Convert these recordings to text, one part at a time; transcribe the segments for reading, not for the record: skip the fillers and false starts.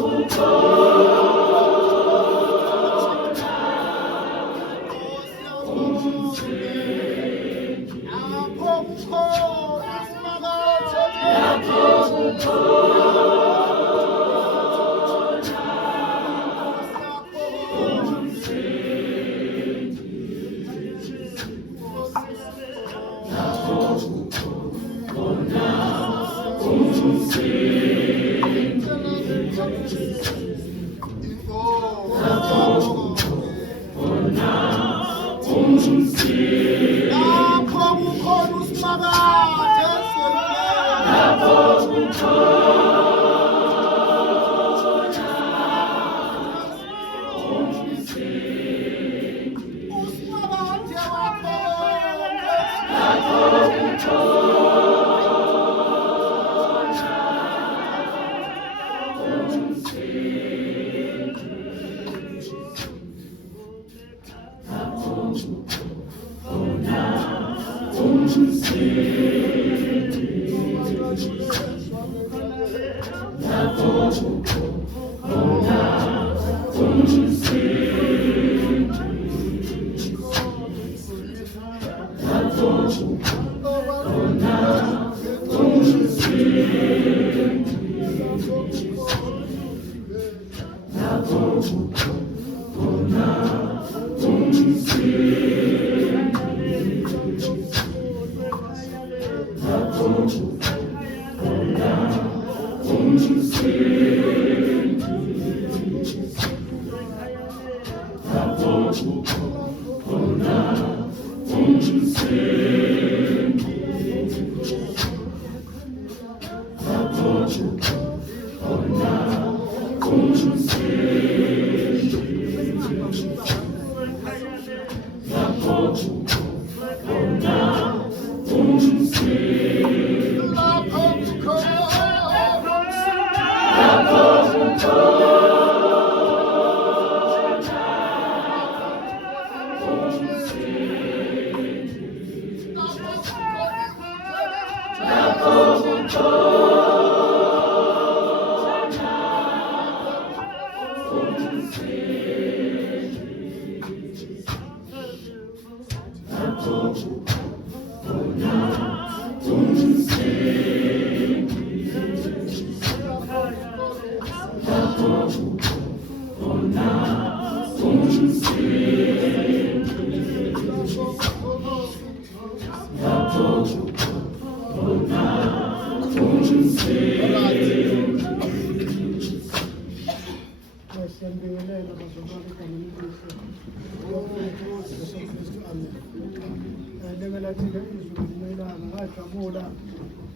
Yakobo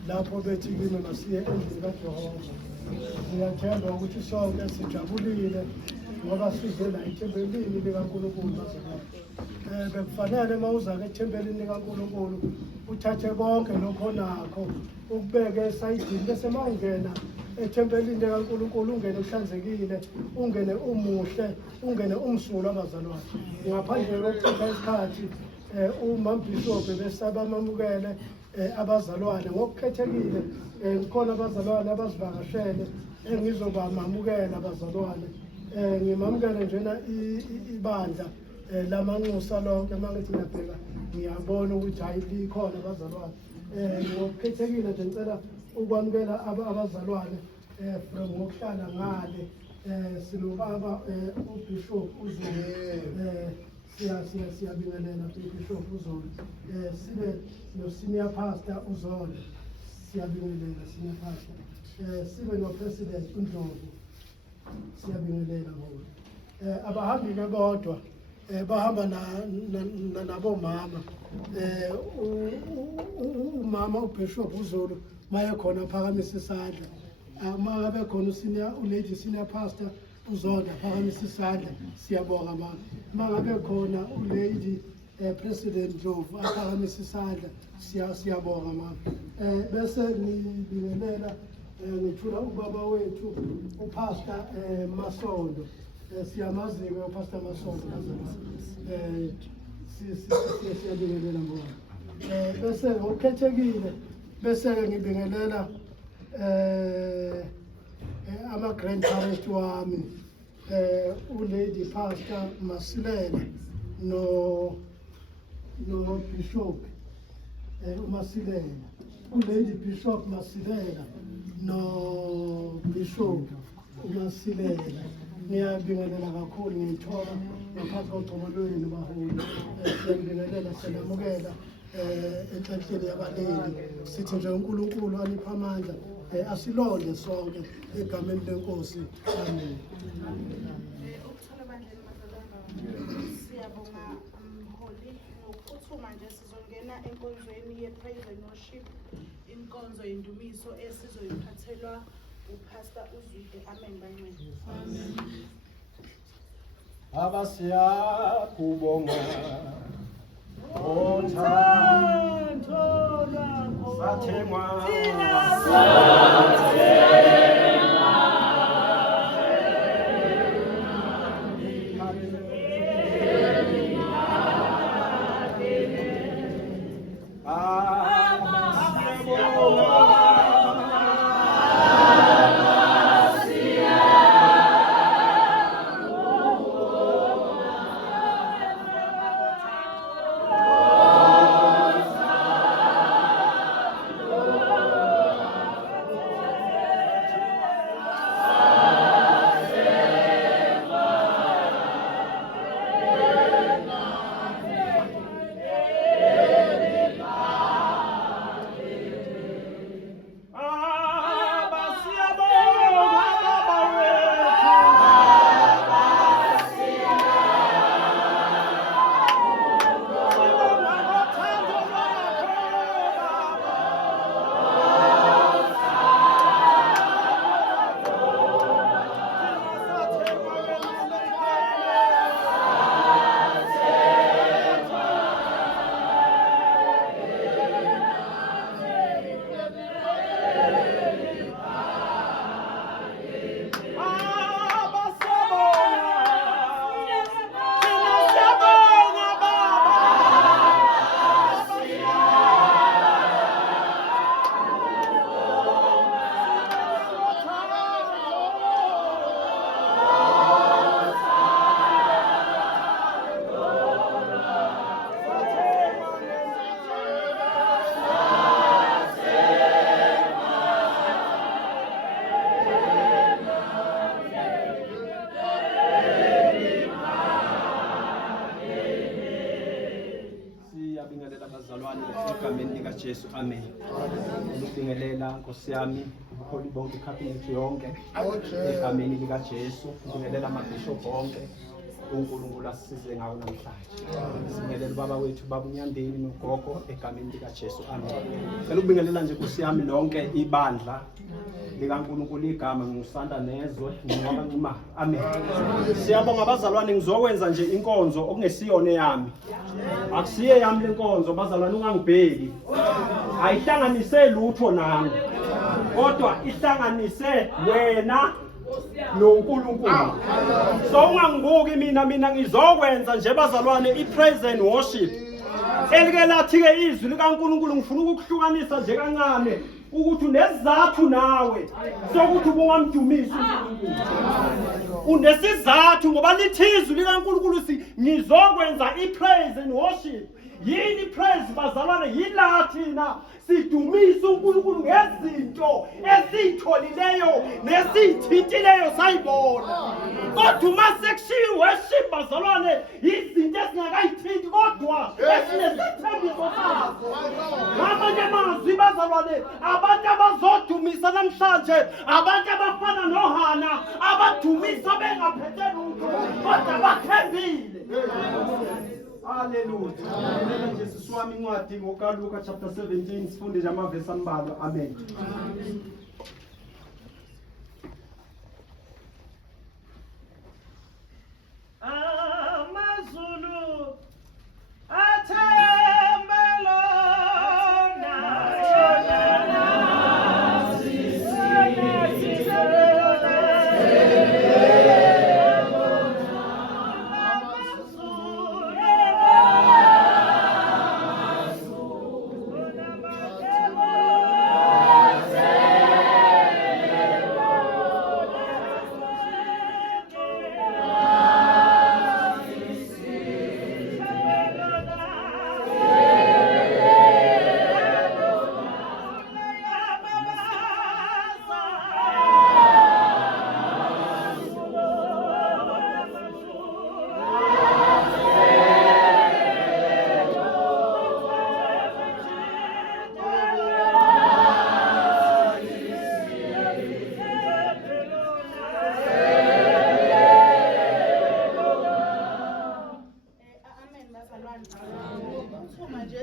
lapho bethi kimi masiye endlini kaJehova. Ngiyathemba ukuthi sonke sijabulile ngoba size la ethempelini likaNkulunkulu bazalwane. Bekufanele uma uza-ke ethempelini likaNkulunkulu uthathe konke lokho nakho ukubeke esayidini, bese uma ungena ethempelini likaNkulunkulu ungene uhlanzekile, ungene umuhle, ungene umsulwa abazalwane. Ngaphandle kokuchitha isikhathi umambhishobhi besabamamukele abazalwane ngokukhethekile. Ngikhona abazalwane abasivakashele engizobamamukela abazalwane. Ngimamukele njena ibandla lamanxusa lonke mangithi ngiyabheka ngiyabona ukuthi hayi likhona abazalwane. Ngokukhethekile nje ngicela ukwamukela abazalwane from ngokuhlala ngale sinobaba uBishop uZulu. Siyabingelela uBishop uZulu. Sibe no-senior pastor uZolo, siyabingelela senior pastor. Sibe no-president uNdlovu, siyabingelela ngoba abahambi-ke bodwa bahamba nabomama. Umama uBishop uZulu mayekhona aphakamisa isandla, uma ngabe khona ulady senior pastor uZonda aphakamisa isandla, siyabonga mama. Uma ngabe khona ulady President Ndlovu aphakamisa isandla, siyabonga mama. Bese ngibingelela ngithula ubaba wethu uPastor Masondo. Siyamazi-ke uPastor Masondo siyabingelela ngoba. Bese ngokukhethekile bese-ke ngibingelela ama-grandparent wami, uLady Pastor Masilela no-Bishop uMasilela, uLady Bishop Masilela no-Bishop uMasilela. Ngiyabingelela kakhulu, ngiyithola ngaphansi kocingo lwenu baholi. Siyabingelela, siyanamukela enhlanhleni yabaleli. Sithi nje uNkulunkulu aniphe amandla, asilonde sonke egameni lenkosi. Amen. Siyabonga mholi ngokuphuthuma nje sizongena enkonzweni ye-praise and worship, inkonzo yendumiso esizoyiphathelwa uPastor uZwide. Amen bangcwele. Amen. abasiyakubonga Uthando lwakho sathengwa egameni likaJesu, amen. Ngibingelela Nkosi yami ubuholi bonke ikhabhinethi yonke egameni likaJesu. Ngibingelela amabhishophu onke uNkulunkulu asisize ngawo namhlanje. Sibingelela ubaba wethu Baba uNyandeni nogogo egameni likaJesu, amen. Ngicela ukubingelela nje Nkosi yami lonke ibandla likaNkulunkulu igama ngusanda nezwe ngoba ngima, amen. Siyabonga abazalwane, ngizokwenza nje inkonzo okungesiyona yami. Akusiye yami lenkonzo bazalwane, ungangibheki. Ayihlanganise lutho nami, kodwa ihlanganise wena noNkulunkulu. So ungangibuki mina ngizokwenza nje bazalwane ipraise and worship. Elike lathi-ke izwi likaNkulunkulu ngifuna ukukuhlukanisa nje kancane ukuthi unesizathu nawe sokuthi ubungamdumisi uNkulunkulu. Unesizathu ngoba lithi izwi likaNkulunkulu ngizokwenza ipraise and worship. Yini praise bazalwane? Yila thina sidumisa uNkulunkulu ngezinto esizitholileyo nesizithintileyo sayibona. Kodwa uma sekushiwo worship bazalwane izinto esingakayithinti kodwa esinesithembiso sazo. Ngamanye amazwi bazalwane, abantu abazodumisa namhlanje abantu abafana noHana abadumisa bengaphethe lutho kodwa bathembile. Hallelujah. Hallelujah. Jesus wami incwadi ngokaLuka chapter 17 sifunde nje amavesi ambalwa. Amen. amazulu athembela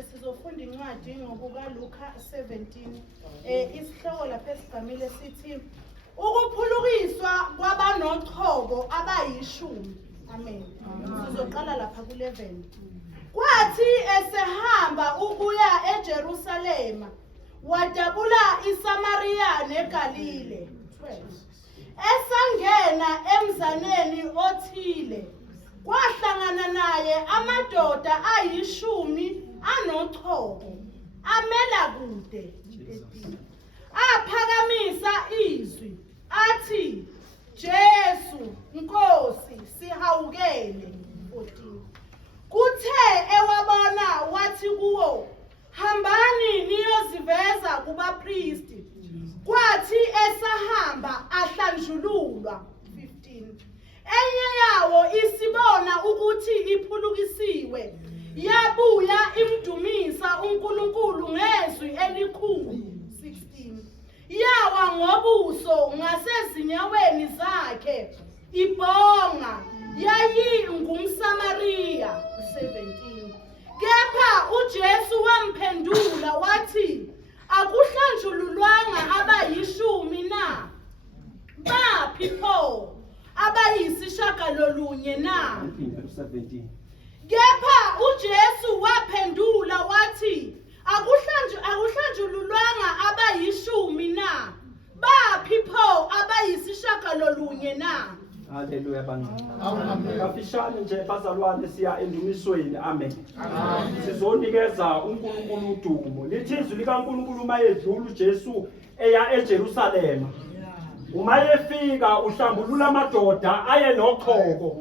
sizofunda incwadi ngokukaLuka 17. Isihloko lapha esigamile sithi ukuphulukiswa kwabanochoko abayishumi. Amen. Sizoqala lapha ku-11. Kwathi esehamba ukuya eJerusalema wadabula iSamariya neGalile 12. Esangena emzaneni othile kwahlangana naye amadoda 10 anochoko amela kude. Aphakamisa izwi athi, Jesu Nkosi sihawukele. 14. Kuthe ewabona wathi kuwo, hambani niyoziveza kubapristi. Kwathi esahamba ahlanjululwa. 15. Enye yawo isibona ukuthi iphulukisiwe, yabuya imdumisa uNkulunkulu ngezwi elikhulu. 16. Yawa ngobuso ngasezinyaweni zakhe ibonga, yayingumSamariya. 17. Kepha uJesu wamphendula wathi, akuhlanjululwanga 10 na? Baphi pho 9 na? 17. Kepha uJesu waphendula wathi, akuhlanjululwanga 10 na? Baphi pho 9 na? Haleluya bangcwele. Kafishane nje bazalwane siya endumisweni. Amen. Sizonikeza uNkulunkulu udumo. Lithi izwi likaNkulunkulu mayedlula uJesu eya eJerusalema. Uma yefika uhlambulula amadoda aye nochoko.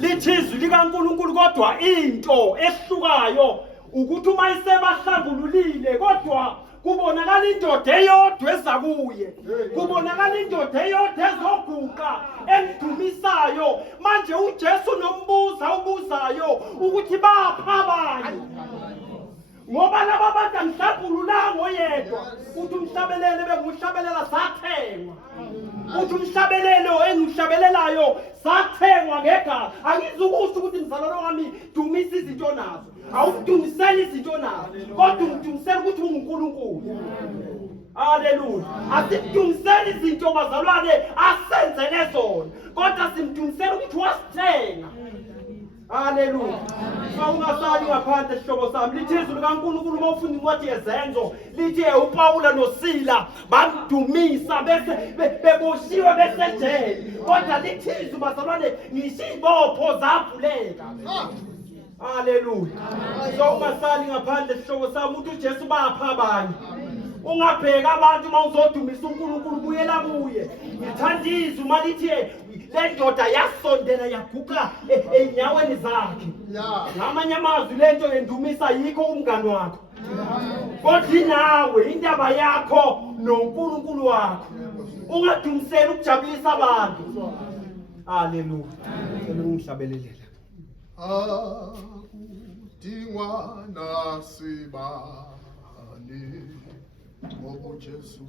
Lithi izwi likaNkulunkulu kodwa into ehlukayo ukuthi uma isebahlambululile kodwa kubonakala indoda eyodwa eza kuye. Kubonakala indoda eyodwa ezoguqa emdumisayo. Manje uJesu nombuza ubuzayo ukuthi bapha abanye. Ngoba laba bantu amhlambululanga oyedwa. Uthi umhlabelele benguhlabelela sathengwa. Uthi umhlabelelo engihlabelelayo sathengwa ngegala. Angizukusho ukuthi mzalwane wami dumisa izinto nazo. Awudumiseli izinto nazo. Kodwa umdumisela ukuthi unguNkulunkulu. Haleluya. Asidumiseli izinto bazalwane asenzele zona. Kodwa simdumisela ukuthi wasithenga. Haleluya. Ungasali ngaphandle sihlobo sami. Lithi izwi likaNkulunkulu uma ufunda incwadi yezenzo lithi uPawula noSila bamdumisa bese beboshiwe besejele. Kodwa lithi izwi bazalwane ngishibopho zavuleka. Haleluya. Ungasali ngaphandle sihlobo sami ukuthi uJesu bapha abanye. Ungabheka abantu uma uzodumisa uNkulunkulu buyela kuye. Ngithanda izwi uma lithi le ndoda yasondela yaguqa enyaweni zakhe. Ngamanye amazwi lento yendumisa yikho umngani wakho. Kodwa nawe indaba yakho noNkulunkulu wakho. Ungadumisela ukujabulisa abantu. Haleluya. Ngicela ungihlabelele. Akudingwa nasibani ngoba uJesu